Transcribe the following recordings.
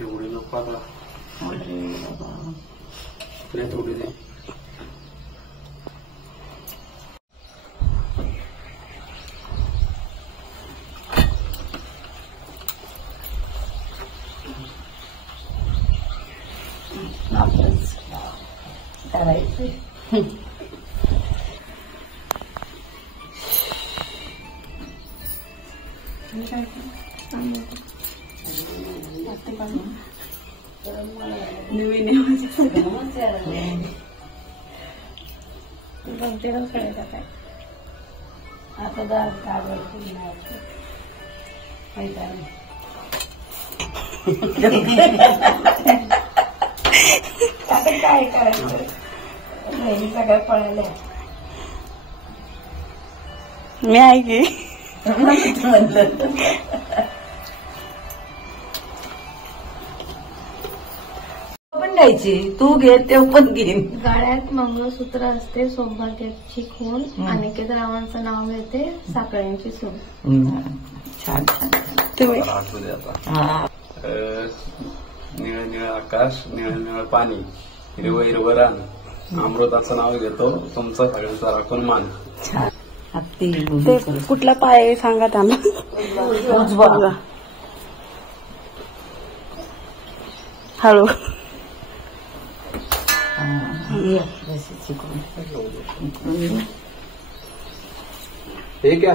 एवढे नको आता. थोडी दे. करायचं आता दार कागद काय करायचं सगळ्या पळाल्या. मी आहे की पण घ्यायची तू घे ते पण घेईन. गाळ्यात मंगळसूत्र असते, सौभाग्याची खून, अनिकेत रावांचं नाव मिळते, साखळ्यांची सून. छान छान. तुम्ही आठवू दे आता. हा निळ निळ आकाश, निळ निळ पाणी, हिरवं हिरवं रान, अमृताचं नाव घेतो तुमचा सगळ्यांचा राखून मान. छान. ते कुठला पाय सांगा त्यांना. उजवा. हळू हे काय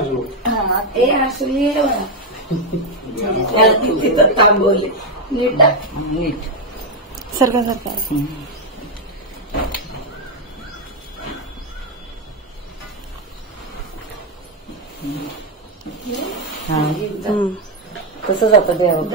असू हे असली तिथं थांबवले. नीट नीट सरका सरका. कसं जातं देवा.